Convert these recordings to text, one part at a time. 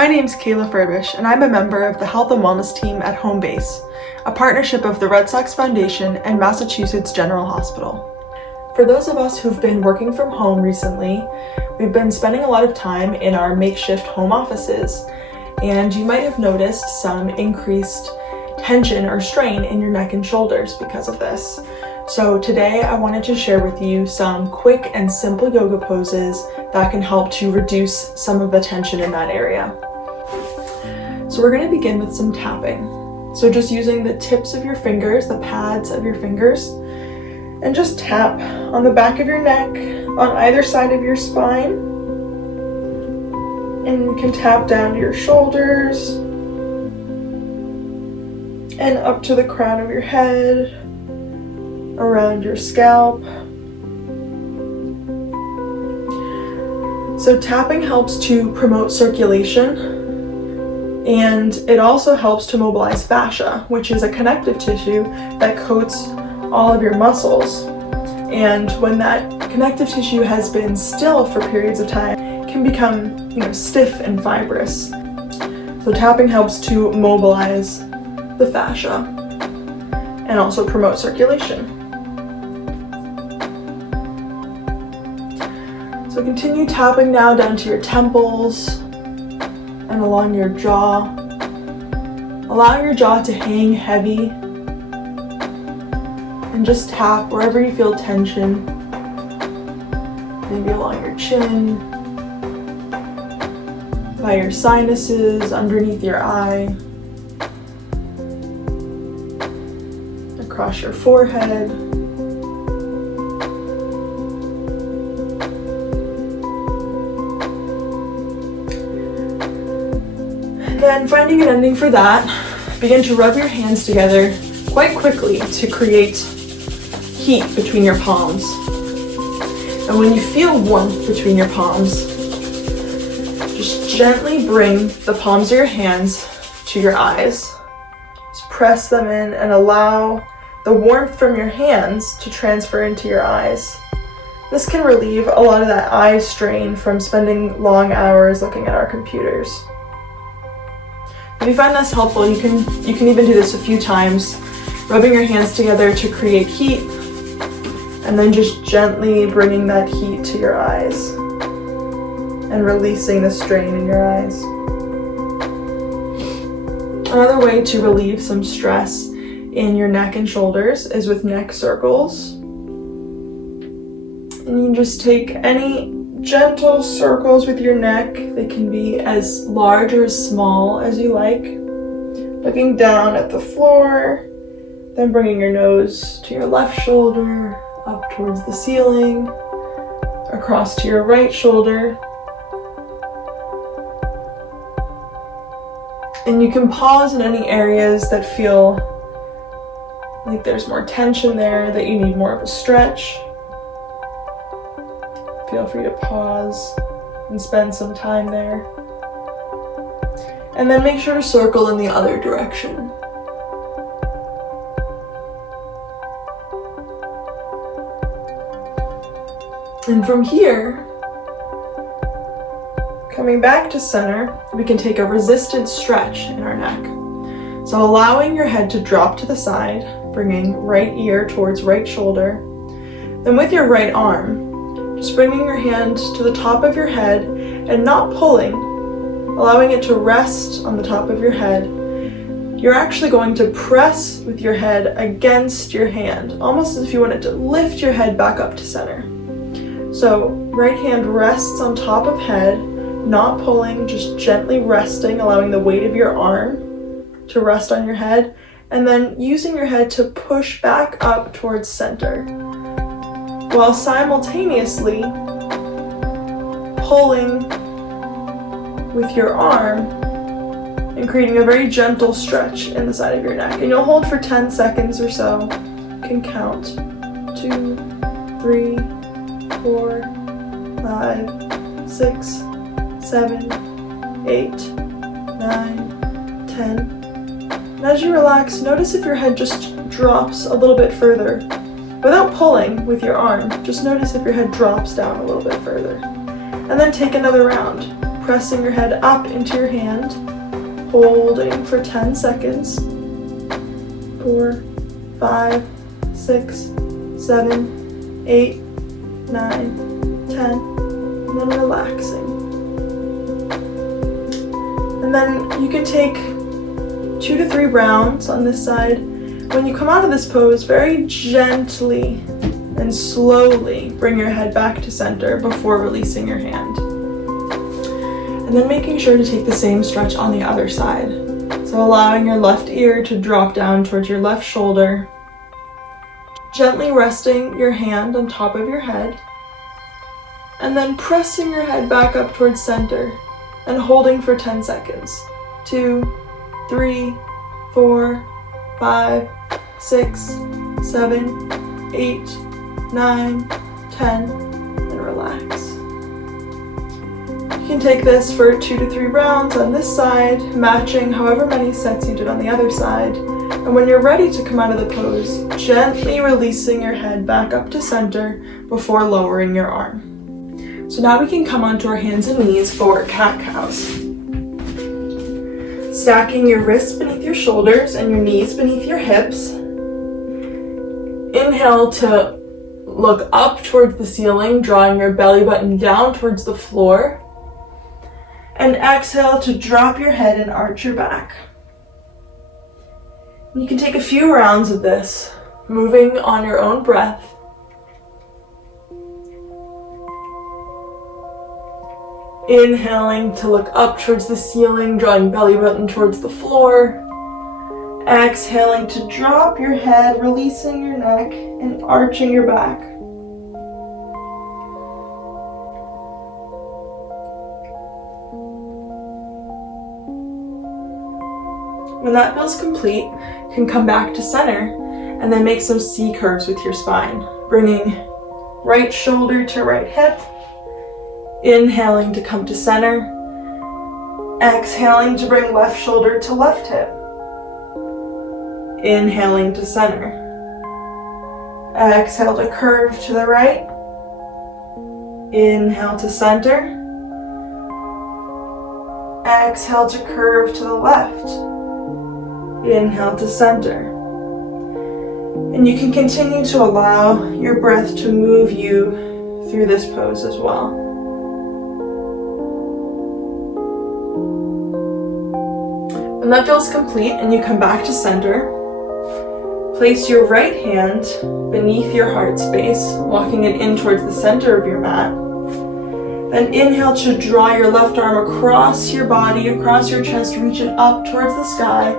My name's Kayla Furbish, and I'm a member of the Health and Wellness team at Home Base, a partnership of the Red Sox Foundation and Massachusetts General Hospital. For those of us who've been working from home recently, we've been spending a lot of time in our makeshift home offices, and you might have noticed some increased tension or strain in your neck and shoulders because of this. So today I wanted to share with you some quick and simple yoga poses that can help to reduce some of the tension in that area. So we're going to begin with some tapping. So just using the tips of your fingers, the pads of your fingers, and just tap on the back of your neck, on either side of your spine. And you can tap down to your shoulders and up to the crown of your head, around your scalp. So tapping helps to promote circulation, and it also helps to mobilize fascia, which is a connective tissue that coats all of your muscles. And when that connective tissue has been still for periods of time, it can become, stiff and fibrous. So tapping helps to mobilize the fascia and also promote circulation. So continue tapping now down to your temples and along your jaw. Allow your jaw to hang heavy and just tap wherever you feel tension. Maybe along your chin, by your sinuses, underneath your eye, across your forehead. Then finding an ending for that, begin to rub your hands together quite quickly to create heat between your palms. And when you feel warmth between your palms, just gently bring the palms of your hands to your eyes. Just press them in and allow the warmth from your hands to transfer into your eyes. This can relieve a lot of that eye strain from spending long hours looking at our computers. If you find this helpful, you can even do this a few times, rubbing your hands together to create heat, and then just gently bringing that heat to your eyes and releasing the strain in your eyes. Another way to relieve some stress in your neck and shoulders is with neck circles. And you can just take any gentle circles with your neck. They can be as large or as small as you like. Looking down at the floor, then bringing your nose to your left shoulder, up towards the ceiling, across to your right shoulder. And you can pause in any areas that feel like there's more tension there, that you need more of a stretch. Feel free to pause and spend some time there. And then make sure to circle in the other direction. And from here, coming back to center, we can take a resistant stretch in our neck. So allowing your head to drop to the side, bringing right ear towards right shoulder. Then with your right arm, just bringing your hand to the top of your head and not pulling, allowing it to rest on the top of your head. You're actually going to press with your head against your hand, almost as if you wanted to lift your head back up to center. So right hand rests on top of head, not pulling, just gently resting, allowing the weight of your arm to rest on your head, and then using your head to push back up towards center, while simultaneously pulling with your arm and creating a very gentle stretch in the side of your neck. And you'll hold for 10 seconds or so. You can count 2, 3, 4, 5, 6, 7, 8, 9, 10. And as you relax, notice if your head just drops a little bit further. Without pulling with your arm, just notice if your head drops down a little bit further. And then take another round. pressing your head up into your hand, holding for 10 seconds. 4, 5, 6, 7, 8, 9, 10, and then relaxing. And then you can take 2 to 3 rounds on this side. When you come out of this pose, very gently and slowly bring your head back to center before releasing your hand. And then making sure to take the same stretch on the other side. So allowing your left ear to drop down towards your left shoulder. Gently resting your hand on top of your head. And then pressing your head back up towards center and holding for 10 seconds. 2, 3, 4, 5, 6, 7, 8, 9, 10, and relax. You can take this for 2 to 3 rounds on this side, matching however many sets you did on the other side. And when you're ready to come out of the pose, gently releasing your head back up to center before lowering your arm. So now we can come onto our hands and knees for cat-cows. Stacking your wrists beneath your shoulders and your knees beneath your hips. Inhale to look up towards the ceiling, drawing your belly button down towards the floor. And exhale to drop your head and arch your back. You can take a few rounds of this, moving on your own breath. Inhaling to look up towards the ceiling, drawing belly button towards the floor. Exhaling to drop your head, releasing your neck and arching your back. When that feels complete, you can come back to center and then make some C curves with your spine, bringing right shoulder to right hip, inhaling to come to center, exhaling to bring left shoulder to left hip, inhaling to center, exhale to curve to the right, inhale to center, exhale to curve to the left, inhale to center. And you can continue to allow your breath to move you through this pose as well. When that feels complete and you come back to center, place your right hand beneath your heart space, walking it in towards the center of your mat. Then inhale to draw your left arm across your body, across your chest, reach it up towards the sky.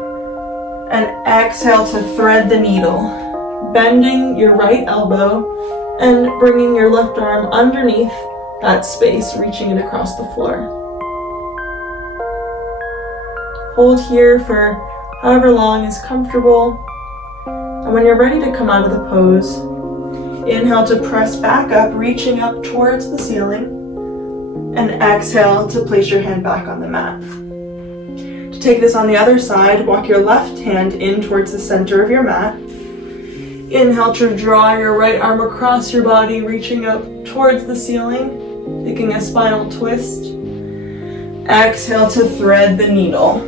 And exhale to thread the needle, bending your right elbow and bringing your left arm underneath that space, reaching it across the floor. Hold here for however long is comfortable. And when you're ready to come out of the pose, inhale to press back up, reaching up towards the ceiling, and exhale to place your hand back on the mat. Take this on the other side, walk your left hand in towards the center of your mat. Inhale to draw your right arm across your body, reaching up towards the ceiling, taking a spinal twist. Exhale to thread the needle.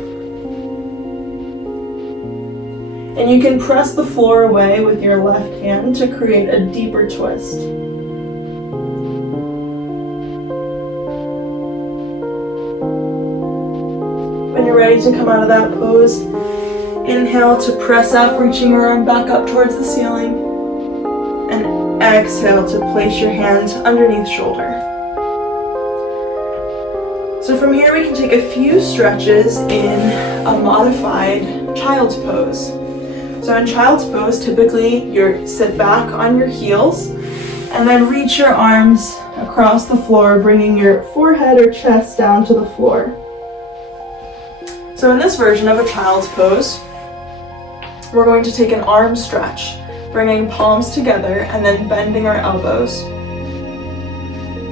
And you can press the floor away with your left hand to create a deeper twist. When you're ready to come out of that pose, inhale to press up, reaching your arm back up towards the ceiling, and exhale to place your hands underneath shoulder. So from here we can take a few stretches in a modified child's pose. So in child's pose, typically you sit back on your heels and then reach your arms across the floor, bringing your forehead or chest down to the floor. So in this version of a child's pose, we're going to take an arm stretch, bringing palms together and then bending our elbows.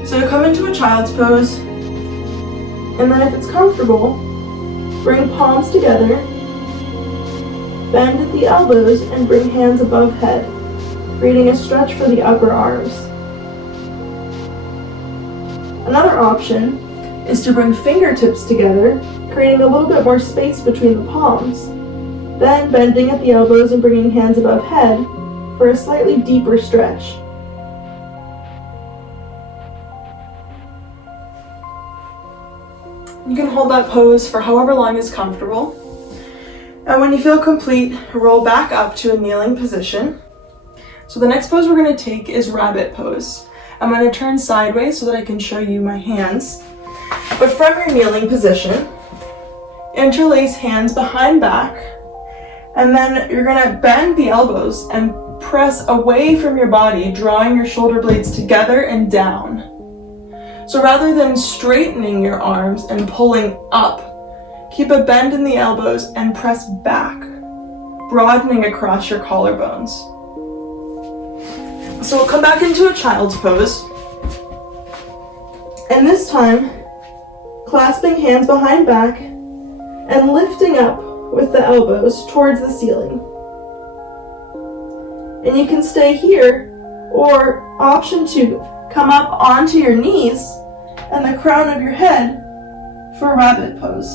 So to come into a child's pose, and then if it's comfortable, bring palms together, bend at the elbows and bring hands above head, creating a stretch for the upper arms. Another option is to bring fingertips together, creating a little bit more space between the palms. Then bending at the elbows and bringing hands above head for a slightly deeper stretch. You can hold that pose for however long is comfortable. And when you feel complete, roll back up to a kneeling position. So the next pose we're going to take is rabbit pose. I'm going to turn sideways so that I can show you my hands. But from your kneeling position, interlace hands behind back, and then you're going to bend the elbows and press away from your body, drawing your shoulder blades together and down. So rather than straightening your arms and pulling up, keep a bend in the elbows and press back, broadening across your collarbones. So we'll come back into a child's pose. And this time, clasping hands behind back and lifting up with the elbows towards the ceiling. And you can stay here, or option 2, come up onto your knees and the crown of your head for rabbit pose.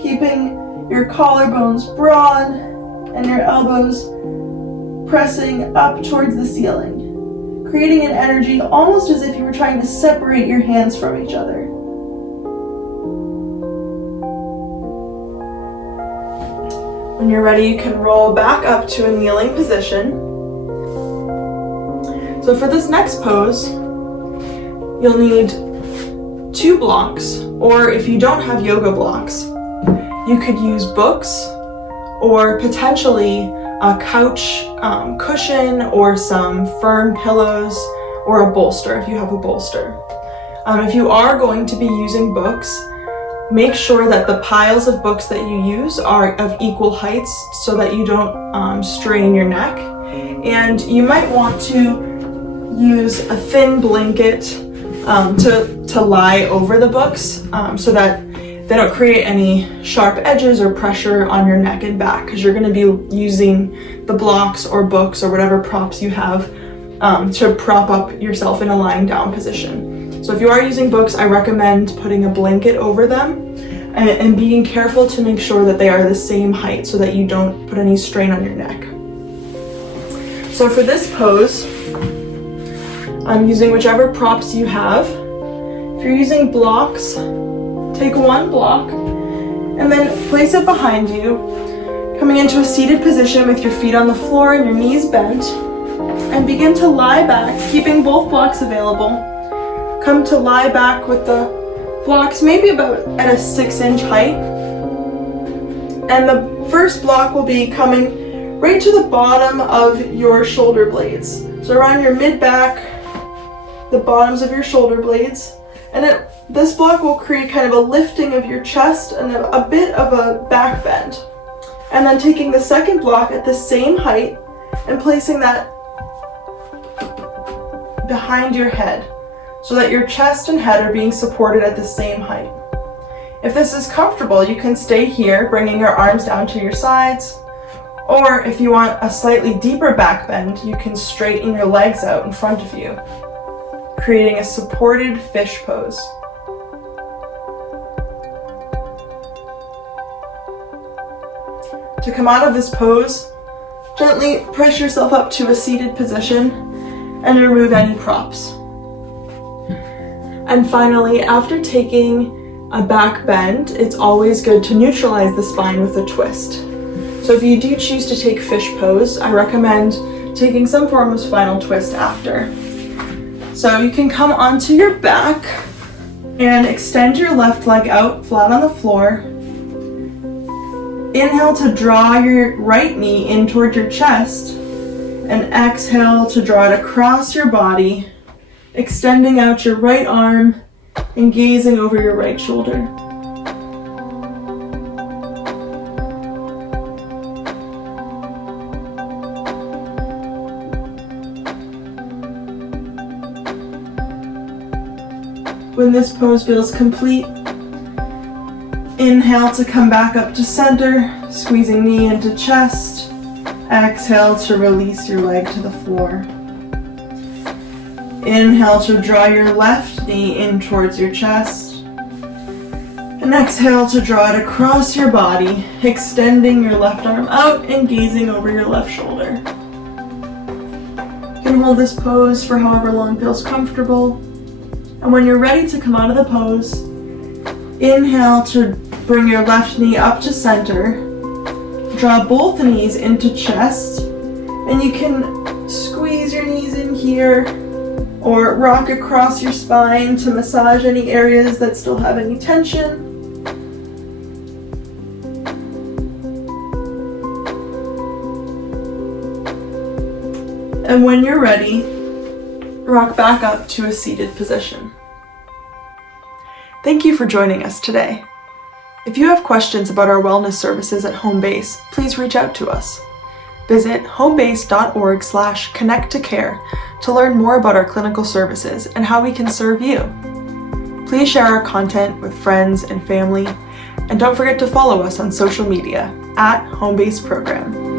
Keeping your collarbones broad and your elbows pressing up towards the ceiling, creating an energy almost as if you were trying to separate your hands from each other. When you're ready, you can roll back up to a kneeling position. So for this next pose, you'll need 2 blocks, or if you don't have yoga blocks, you could use books or potentially a couch cushion or some firm pillows or a bolster if you have a bolster. If you are going to be using books, make sure that the piles of books that you use are of equal heights so that you don't strain your neck. And you might want to use a thin blanket to lie over the books so that they don't create any sharp edges or pressure on your neck and back, because you're going to be using the blocks or books or whatever props you have to prop up yourself in a lying down position. So if you are using books, I recommend putting a blanket over them and being careful to make sure that they are the same height so that you don't put any strain on your neck. So for this pose, I'm using whichever props you have. If you're using blocks, take 1 block and then place it behind you, coming into a seated position with your feet on the floor and your knees bent, and begin to lie back, keeping both blocks available. Come to lie back with the blocks maybe about at a 6-inch height. And the first block will be coming right to the bottom of your shoulder blades. So around your mid-back, the bottoms of your shoulder blades. And this block will create kind of a lifting of your chest and a bit of a back bend. And then taking the second block at the same height and placing that behind your head so that your chest and head are being supported at the same height. If this is comfortable, you can stay here, bringing your arms down to your sides. Or if you want a slightly deeper back bend, you can straighten your legs out in front of you, creating a supported fish pose. To come out of this pose, gently press yourself up to a seated position and remove any props. And finally, after taking a back bend, it's always good to neutralize the spine with a twist. So if you do choose to take fish pose, I recommend taking some form of spinal twist after. So you can come onto your back and extend your left leg out flat on the floor. Inhale to draw your right knee in towards your chest, and exhale to draw it across your body, extending out your right arm and gazing over your right shoulder. When this pose feels complete, inhale to come back up to center, squeezing knee into chest. Exhale to release your leg to the floor. Inhale to draw your left knee in towards your chest. And exhale to draw it across your body, extending your left arm out and gazing over your left shoulder. You can hold this pose for however long feels comfortable. And when you're ready to come out of the pose, inhale to bring your left knee up to center. Draw both knees into chest, and you can squeeze your knees in here or rock across your spine to massage any areas that still have any tension. And when you're ready, rock back up to a seated position. Thank you for joining us today. If you have questions about our wellness services at Home Base, please reach out to us. Visit homebase.org/connect-to-care to learn more about our clinical services and how we can serve you. Please share our content with friends and family, and don't forget to follow us on social media @HomeBase Program.